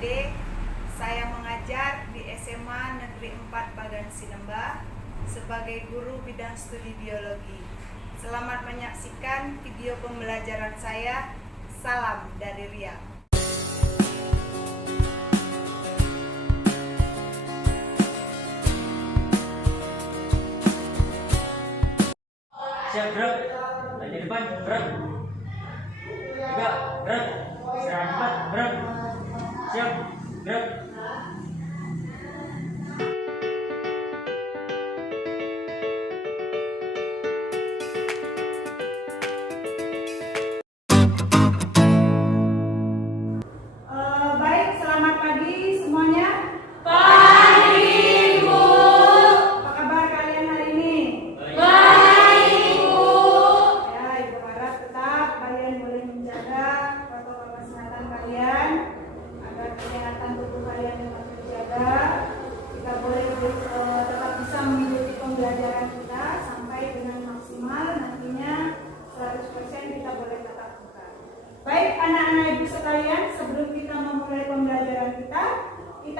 Ade. Saya mengajar di SMA Negeri 4 Padan Sinembah sebagai guru bidang studi biologi. Selamat menyaksikan video pembelajaran saya. Salam dari Riau. Siap, gerak. Lagi depan, gerak. Juga, gerak. Istirahat cepat, gerak. Siap, gerak. Baik, selamat pagi semuanya. Pagi, Bu. Apa kabar kalian hari ini? Baik, Bu. Ya, Ibu harap tetap kalian boleh menjaga protokol kesehatan kalian agar kesehatan tubuh kalian tetap terjaga. Kita boleh tetap bisa mengikuti pembelajaran kita sampai dengan maksimal, nantinya 100% kita boleh tatap muka. Baik anak-anak ibu sekalian, sebelum kita memulai pembelajaran kita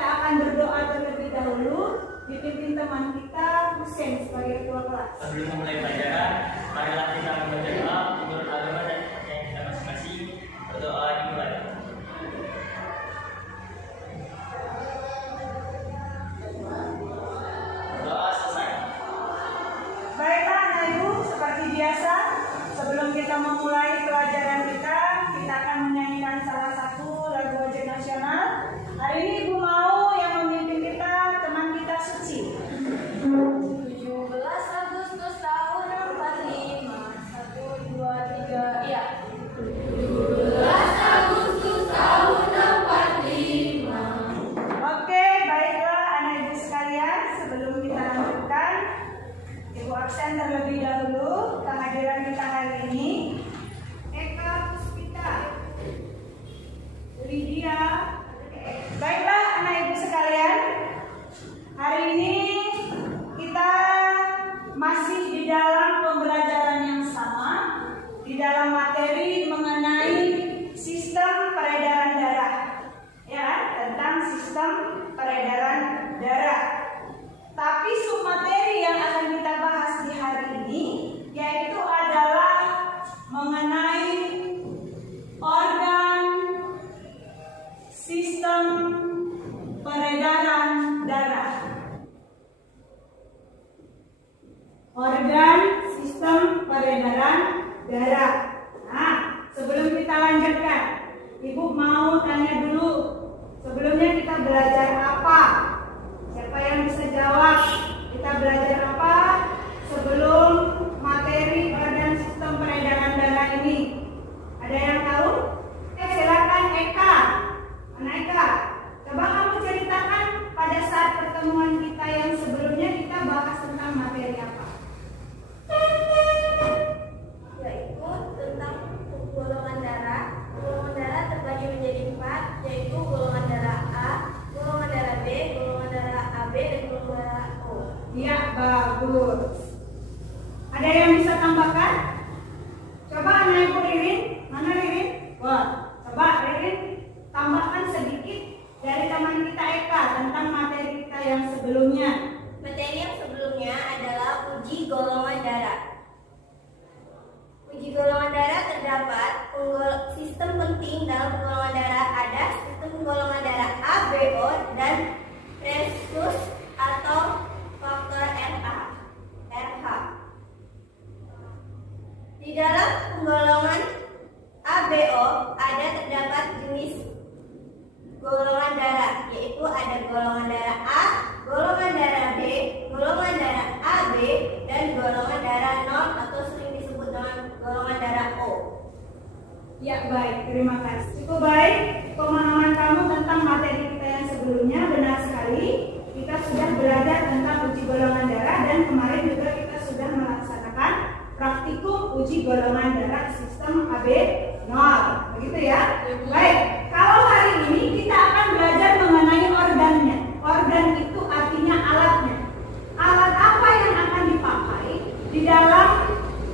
akan berdoa terlebih dahulu dipimpin teman kita Husein sebagai ketua kelas. Sebelum memulai pelajaran, marilah kita membaca doa menurut agama dan kepercayaan kita masing-masing. Berdoa dimulai. Doa selesai. Baiklah anak ibu, seperti biasa sebelum kita memulai pelajaran kita akan menyanyikan salah satu lagu wajib nasional. Hari ini ibu mau yang memimpin kita teman kita Suci. 17 Agustus tahun 45. 1, 2, 3, iya. 17 Agustus tahun 45. Oke, baiklah anak ibu sekalian, sebelum kita lanjutkan, ibu absen terlebih dahulu kehadiran kita hari ini. Eka Puspita, Lydia. Baiklah anak ibu sekalian, hari ini kita masih di dalam pembelajaran yang sama, di dalam materi mengenai sistem peredaran darah, ya, tentang sistem peredaran darah. Tapi submateri yang akan kita bahas di hari ini yaitu adalah mengenai organ sistem peredaran darah. Organ sistem peredaran darah. Nah, sebelum kita lanjutkan, Ibu mau tanya dulu. Sebelumnya kita belajar apa? Siapa yang bisa jawab? Kita belajar apa sebelum materi organ sistem peredaran darah ini? Ada yang tahu? Silakan Eka. Mana Eka? Coba kamu ceritakan pada saat pertemuan kita yang sebelumnya kita bahas tentang materi apa? Yaitu tentang golongan darah. Golongan darah terbagi menjadi 4, yaitu golongan darah A, golongan darah B, golongan darah AB, dan golongan darah O. Ya, bagus. Ada yang bisa tambahkan? Coba anak ibu Ririn. Mana Ririn? Wah, coba Ririn tambahkan sedikit dari teman kita Eka tentang materi kita yang sebelumnya. Materi yang sebelumnya adalah uji golongan darah. Uji golongan darah terdapat sistem penting dalam golongan darah, ada sistem golongan darah A, B, O, dan rhesus atau faktor RH. Di dalam penggolongan ABO ada terdapat jenis golongan darah, yaitu ada golongan darah A, golongan darah B, golongan darah AB, dan golongan darah non atau sering disebut dengan golongan darah O. Ya, baik, terima kasih. Cukup baik pemahaman kamu tentang materi kita yang sebelumnya. Benar sekali, kita sudah belajar tentang uji golongan darah dan kemarin juga kita sudah melaksanakan praktikum uji golongan darah sistem AB0. Begitu ya? Baik, kalau hari ini kita akan belajar mengenai organnya. Organ itu artinya alatnya. Alat apa yang akan dipakai di dalam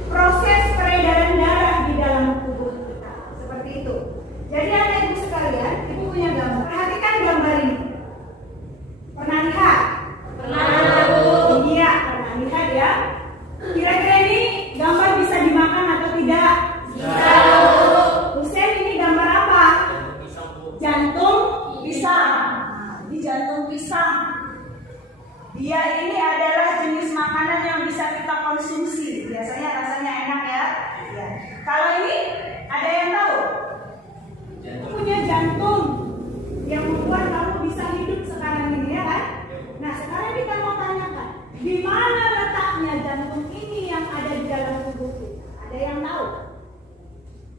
proses peredaran darah di dalam tubuh kita. Seperti itu. Jadi anak ibu sekalian, ibu punya gambar. Perhatikan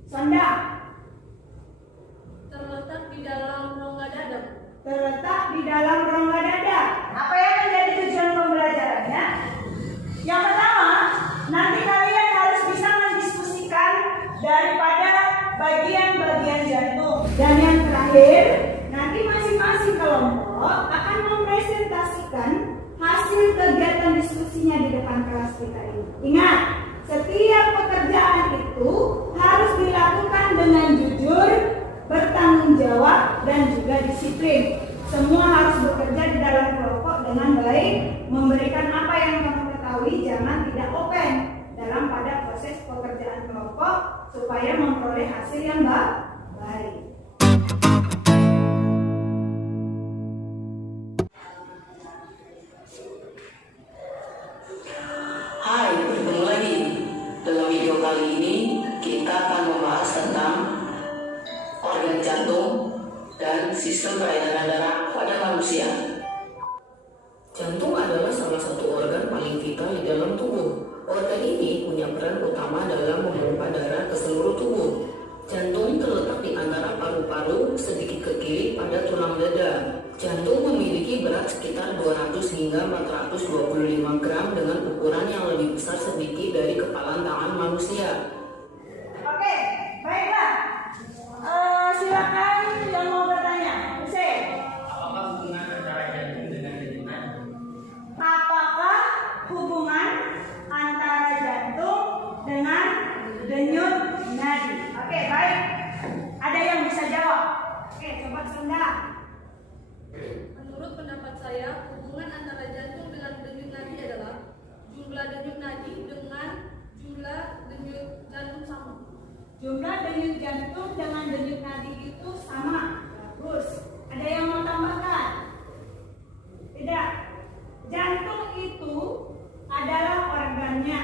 Sonda. Terletak di dalam rongga dada. Terletak di dalam rongga dada. Apa yang menjadi tujuan pembelajarannya? Yang pertama, nanti kalian harus bisa mendiskusikan daripada bagian-bagian jantung. Dan yang terakhir, nanti masing-masing kelompok akan mempresentasikan hasil kegiatan diskusinya di depan kelas kita ini. Ingat, setiap pekerjaan itu harus dilakukan dengan jujur, bertanggung jawab, dan juga disiplin. Semua harus bekerja di dalam kelompok dengan baik, memberikan apa yang kamu ketahui, jangan tidak open dalam pada proses pekerjaan kelompok supaya memperoleh hasil yang baik. Hai, bertemu lagi. Dalam video kali ini kita akan membahas tentang organ jantung dan sistem peredaran darah pada manusia. Jantung adalah salah satu organ paling vital di dalam tubuh. Organ ini punya peran utama dalam memompa darah ke seluruh tubuh. Jantung terletak di antara paru-paru sedikit ke kiri pada tulang dada. Jantung memiliki berat sekitar 200 hingga 425 gram dengan ukuran yang lebih besar sedikit dari kepalan tangan manusia. Oke, baiklah. Silakan yang mau bertanya. Hussein. Apakah hubungan antara jantung dengan denyut nadi? Apakah hubungan antara jantung dengan denyut nadi? Oke, baik. Ada yang bisa jawab? Oke, coba Sonda. Menurut pendapat saya, hubungan antara jantung dengan denyut nadi adalah jumlah denyut nadi dengan jumlah denyut jantung sama. Jumlah denyut jantung dengan denyut nadi itu sama. Bagus. Ada yang mau tambahkan? Tidak. Jantung itu adalah organnya,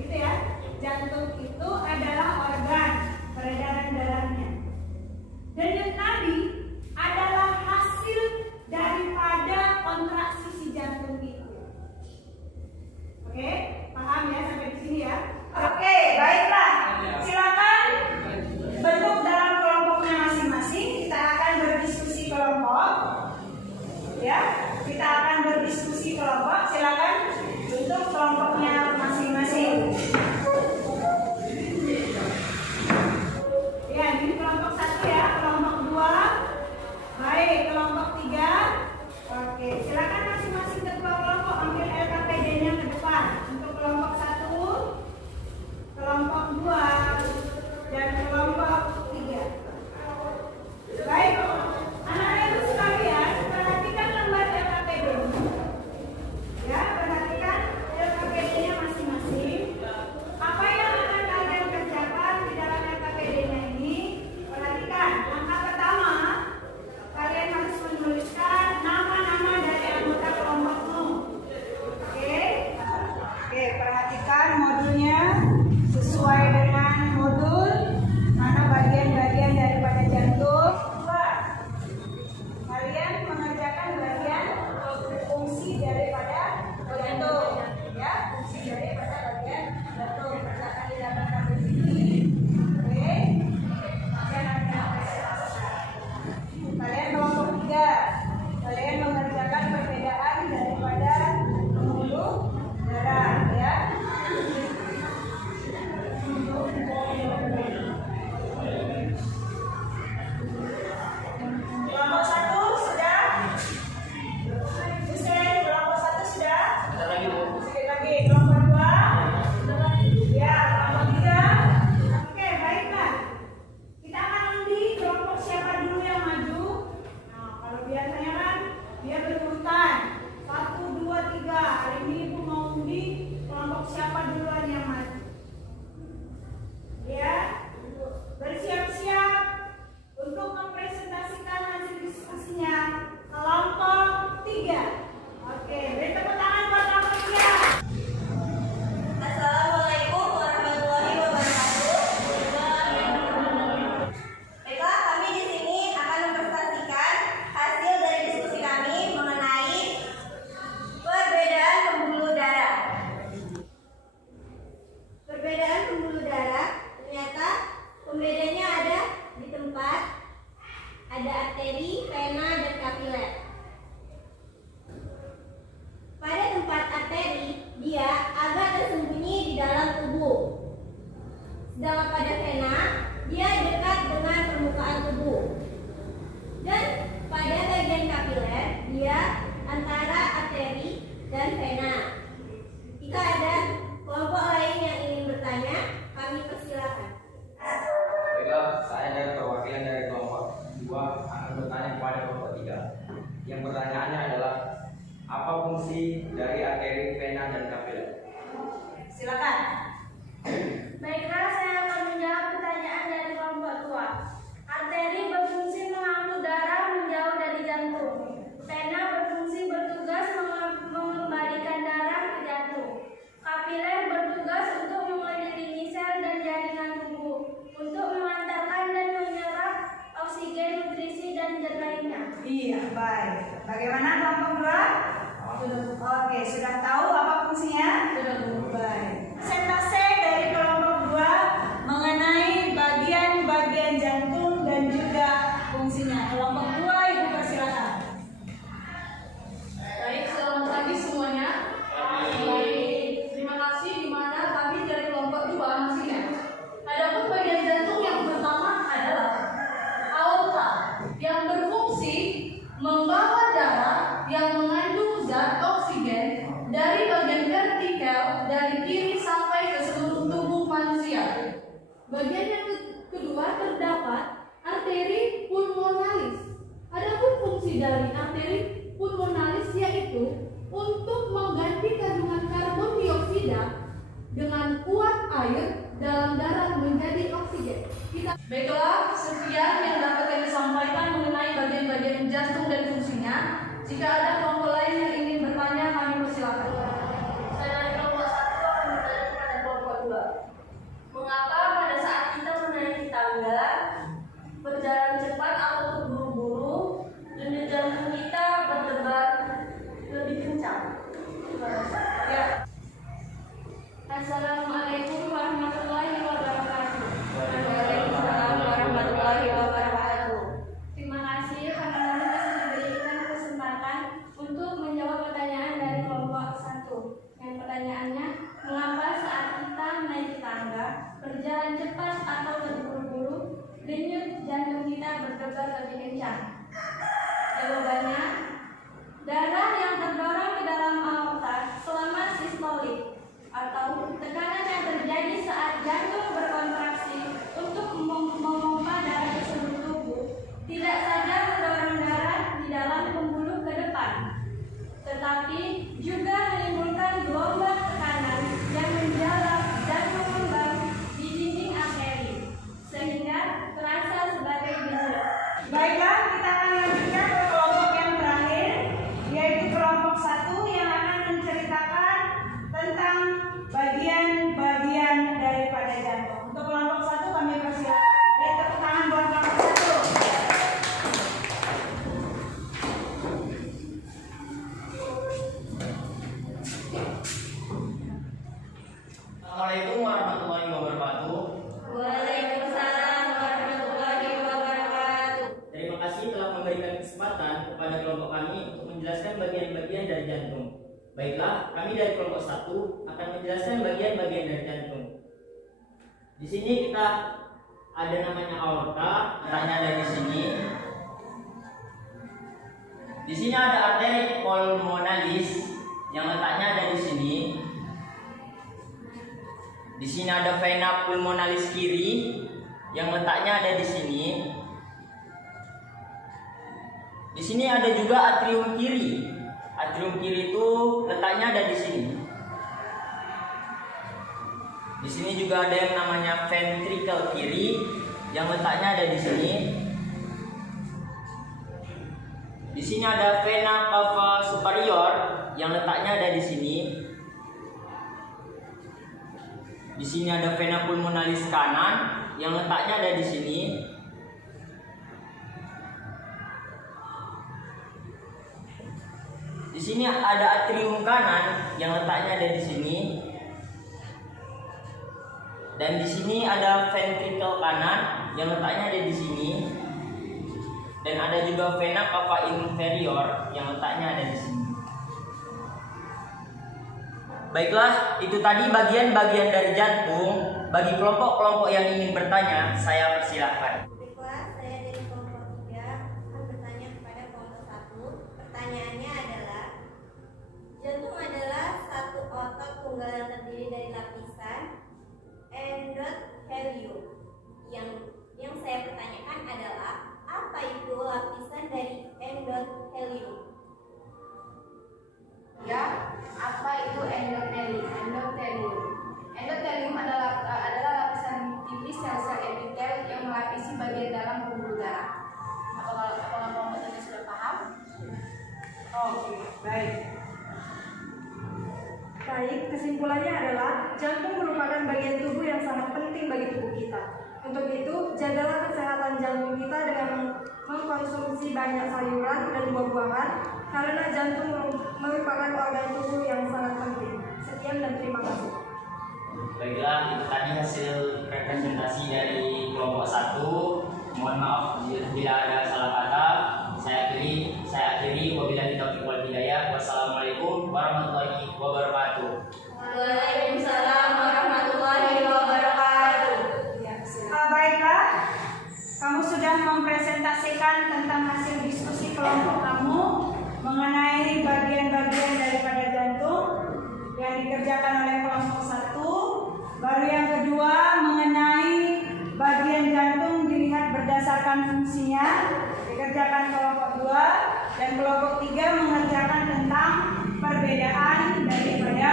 gitu ya. Jantung itu adalah organ peredaran darahnya. Denyut nadi adalah hasil daripada kontraksi si jantung itu. Oke, paham ya sampai di sini ya? Oke, baiklah. Silakan bentuk dalam kelompoknya masing-masing. Kita akan berdiskusi kelompok. Ya, kita akan berdiskusi kelompok. Silakan bentuk kelompoknya masing-masing. Pembedanya ada di tempat ada arteri, vena, dan kapiler. Pada tempat arteri, dia agak tersembunyi di dalam tubuh. Sedangkan pada vena, dia dekat dengan permukaan tubuh. Dan pada bagian kapiler, dia antara arteri dan vena. Jika ada kelompok lain yang ingin bertanya, kami persilakan. Baiklah, saya dari perwakilan dari kelompok 2 akan bertanya kepada kelompok 3. Yang pertanyaannya adalah, apa fungsi dari arteri, vena, dan kapiler? Silakan. Baiklah, saya akan menjawab pertanyaan dari kelompok 2. Arteri berfungsi mengangkut darah menjauh dari jantung. Vena berfungsi bertugas mengembalikan darah ke jantung. Kapiler bertugas untuk mengelilingi sel dan jaringan tubuh untuk mengantarkan dan menyerap oksigen, nutrisi, dan zat lainnya. Iya, baik. Bagaimana kelompok 2? Oke, sudah tahu apa fungsinya? Sudah. Baik. Presentase dari kelompok 2 mengenai bagian-bagian jantung dan juga fungsinya. Kelompok 2, Ibu persilakan. Baik, selamat pagi semuanya. Baik, terima kasih. Di mana kami dari kelompok 2 hasilnya. Adapun bagian jantung yang pertama adalah aorta, yang berfungsi membawa darah yang mengandung zat oksigen dari bagian vertikal dari kiri sampai ke seluruh tubuh manusia. Bagian yang kedua terdapat arteri pulmonalis. Adapun fungsi dari arteri pulmonalis yaitu untuk mengganti kandungan karbon dioksida dengan uap air dalam darah menjadi oksigen. Baiklah, sekian yang dapat kami sampaikan mengenai bagian-bagian jantung dan fungsinya. Jika ada kelompok lain yang ingin bertanya, kami persilakan. Saya dari kelompok 1 akan bertanya kepada kelompok 2. Mengapa pada saat kita menaiki tangga, berjalan cepat atau terburu-buru, denyut jantung kita berdebar lebih kencang? Ya. Assalamualaikum warahmatullahi wabarakatuh. Waalaikumsalam warahmatullahi wabarakatuh. Terima kasih karena kami masih diberikan kesempatan untuk menjawab pertanyaan dari kelompok 1. Yang pertanyaannya, mengapa saat kita menaiki tangga, berjalan cepat atau terburu-buru, denyut jantung kita berdebar lebih kencang? Jawabannya, darah yang terdorong ke dalam aorta selama sistolik atau tekanan yang terjadi saat jantung berkontraksi untuk memompa darah ke seluruh tubuh tidak saja mendorong darah di dalam pembuluh ke depan, tetapi juga menimbulkan gelombang tekanan yang menjalar dan mengembang di dinding arteri sehingga terasa sebagai denyut. Baiklah, kita akan lanjutkan ke kelompok yang terakhir, yaitu kelompok 1 yang akan menceritakan tentang bagian-bagian daripada jantung. Untuk kelompok 1 kami persilakan. Beri tepuk tangan buat kelompok 1. Assalamualaikum warahmatullahi wabarakatuh. Waalaikumsalam warahmatullahi wabarakatuh. Terima kasih telah memberikan kesempatan kepada kelompok kami untuk menjelaskan bagian-bagian dari jantung. Baiklah, kami dari kelompok 1 akan menjelaskan bagian-bagian dari jantung. Di sini kita ada namanya aorta, letaknya ada di sini. Di sini ada arteri pulmonalis yang letaknya ada di sini. Di sini ada vena pulmonalis kiri yang letaknya ada di sini. Di sini ada juga atrium kiri. Atrium kiri itu letaknya ada di sini. Di sini juga ada yang namanya ventricle kiri yang letaknya ada di sini. Di sini ada vena cava superior yang letaknya ada di sini. Di sini ada vena pulmonalis kanan yang letaknya ada di sini. Di sini ada atrium kanan yang letaknya ada di sini. Dan di sini ada ventrikel kanan yang letaknya ada di sini. Dan ada juga vena cava inferior yang letaknya ada di sini. Baiklah, itu tadi bagian-bagian dari jantung. Bagi kelompok-kelompok yang ingin bertanya, saya persilahkan. Baiklah, saya dari kelompok 3 akan bertanya kepada kelompok 1. Pertanyaannya adalah, jantung adalah satu otot tunggal yang terdiri dari lapisan endothelium. Yang saya pertanyakan adalah, apa itu lapisan dari endothelium? Ya, apa itu endothelium? Endothelium adalah lapisan tipis sel-sel epitel yang melapisi bagian dalam pembuluh darah. Apakah kelompok ini sudah paham? Oke, baik. Baik, kesimpulannya adalah jantung merupakan bagian tubuh yang sangat penting bagi tubuh kita. Untuk itu, jagalah kesehatan jantung kita dengan mengkonsumsi banyak sayuran dan buah-buahan, karena jantung merupakan organ tubuh yang sangat penting. Sekian dan terima kasih. Baiklah, itu tadi hasil representasi dari kelompok 1. Mohon maaf bila ada salah kata. Saya akhiri wabillahi taufiq wal hidayah. Wassalamualaikum warahmatullahi wabarakatuh. Waalaikumsalam warahmatullahi wabarakatuh. Baiklah, kamu sudah mempresentasikan tentang hasil diskusi kelompok kamu mengenai bagian-bagian daripada jantung yang dikerjakan oleh kelompok 1. Baru yang kedua mengenai bagian jantung dilihat berdasarkan fungsinya dikerjakan kelompok 2, dan kelompok 3 mengerjakan tentang perbedaan daripada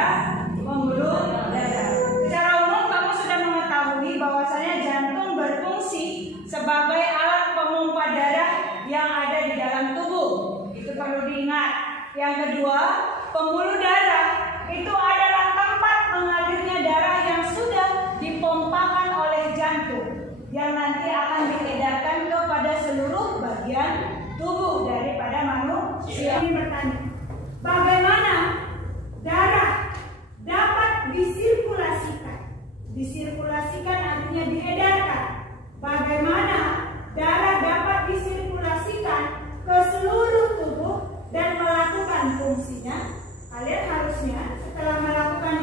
pembuluh darah. Secara umum kamu sudah mengetahui bahwasanya jantung berfungsi sebagai alat pemompa darah yang ada di dalam tubuh. Itu perlu diingat. Yang kedua, pembuluh darah itu adalah tempat mengalirnya darah yang sudah dipompakan oleh jantung, yang nanti akan diedarkan kepada seluruh bagian tubuh daripada manusia. Ini bertanya, bagaimana darah dapat disirkulasikan? Disirkulasikan artinya diedarkan. Bagaimana darah dapat disirkulasikan ke seluruh tubuh dan melakukan fungsinya? Kalian harusnya setelah melakukan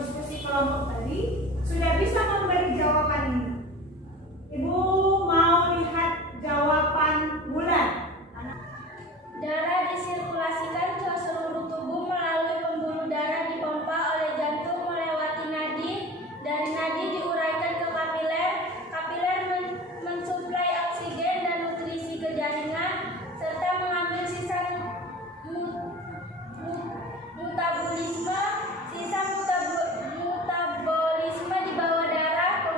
diskusi kelompok tadi sudah bisa memberi jawaban ini. Ibu mau lihat jawaban Bulan. Darah disirkulasikan ke seluruh tubuh melalui pembuluh darah dipompa oleh jantung melewati nadi. Dari nadi diuraikan ke kapiler. Kapiler mensuplai oksigen dan nutrisi ke jaringan serta mengambil sisa metabolisme. Sisa metabolisme dibawa darah ke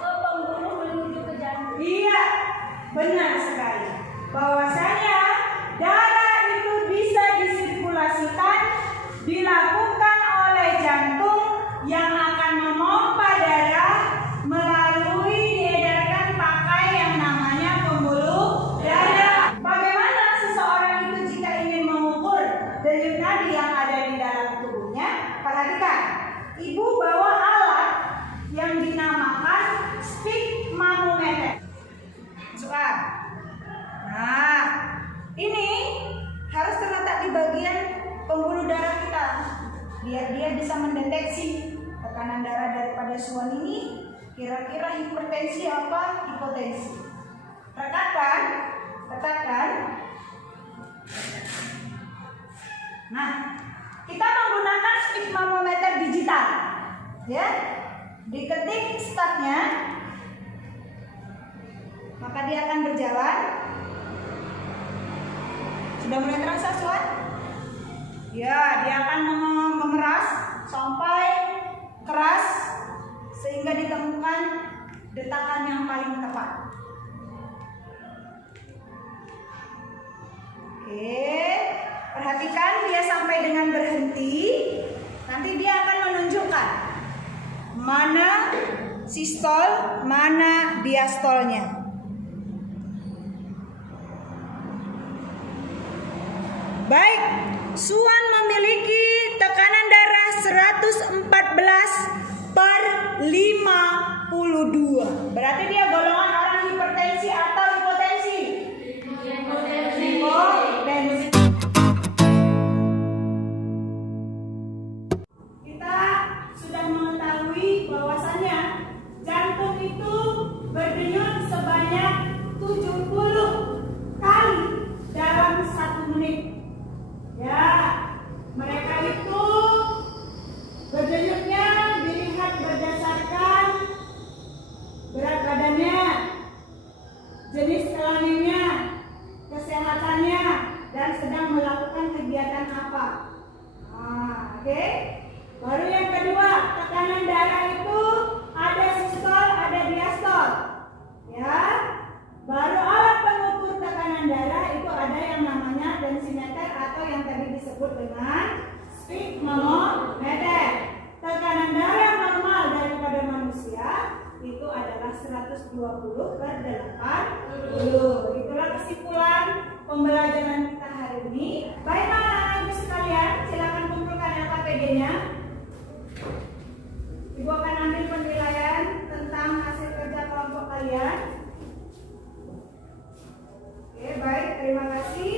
pembuluh menuju ke jantung. Iya, benar sekali. Bahwasanya darah itu bisa disirkulasikan, dilakukan oleh jantung yang akan memompa darah melalui diedarkan pakai yang namanya pembuluh darah. Bagaimana seseorang itu jika ingin mengukur denyut nadi yang ada di dalam tubuhnya? Perhatikan, ibu bawa alat yang dinamakan sphygmometer. Soal. Nah, ini harus terletak di bagian pembuluh darah kita, biar dia bisa mendeteksi tekanan darah daripada Suwan ini kira-kira hipertensi apa hipotensi. Rekatkan. Nah, kita menggunakan sphygmometer digital, ya. Diketik startnya, maka dia akan berjalan. Sudah mulai terasa Suwan? Ya, dia akan memeras sampai keras sehingga ditemukan detakan yang paling tepat. Oke, perhatikan dia sampai dengan berhenti. Nanti dia akan menunjukkan mana sistol, mana diastolnya. Baik, Suwan memiliki tekanan darah 114/5 62. Berarti dia golongan orang hipertensi atau hipotensi? Hipotensi. Kita sudah mengetahui bahwasannya jantung itu berdenyut sebanyak 70 kali dalam 1 menit. Ya, mereka itu berdenyutnya dilihat berdasarkan berat badannya, jenis kelaminnya, kesehatannya, dan sedang melakukan kegiatan apa. Oke. Baru yang kedua, tekanan darah itu ada sistol, ada diastol. Ya. Baru alat pengukur tekanan darah itu ada yang namanya tensimeter atau yang tadi disebut dengan sfigmometer. Tekanan darah normal daripada manusia itu adalah 120/80. Itulah kesimpulan pembelajaran kita hari ini. Baiklah anak-anak ibu sekalian, silakan kumpulkan LKPD-nya. Ibu akan ambil penilaian tentang hasil kerja kelompok kalian. Oke, baik, terima kasih.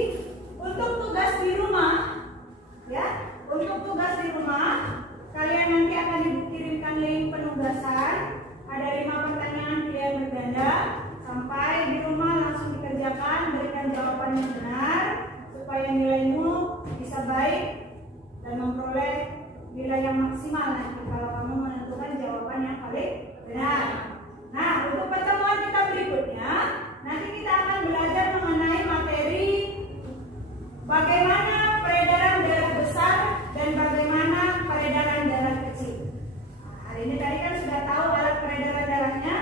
Untuk tugas di rumah, ya, untuk tugas di rumah, kalian nanti akan dikirimkan link penugasan. Ada 5 pertanyaan pilihan berganda. Sampai di rumah langsung dikerjakan, berikan jawaban yang benar supaya nilaimu bisa baik dan memperoleh nilai yang maksimal nanti kalau kamu menentukan jawaban yang paling benar. Nah, untuk pertemuan kita berikutnya, nanti kita akan belajar mengenai materi bagaimana peredaran darah besar dan bagaimana peredaran darah kecil. Hari ini tadi kan sudah tahu alat peredaran darahnya,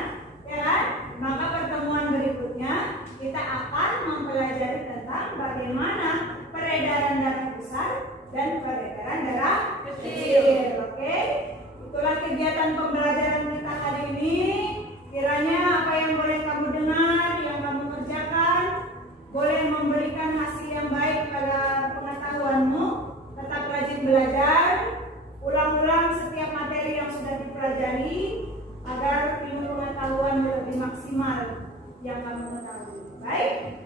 ya kan? Maka pertemuan berikutnya kita akan mempelajari tentang bagaimana peredaran darah besar dan peredaran darah kecil. Oke? Itulah kegiatan pembelajaran kita hari ini. Kiranya apa yang boleh kamu dengar, yang kamu kerjakan, boleh memberikan hasil yang baik pada pengetahuanmu. Tetap rajin belajar, ulang-ulang setiap materi yang sudah dipelajari agar ilmu pengetahuan lebih maksimal yang kamu ketahui. Baik?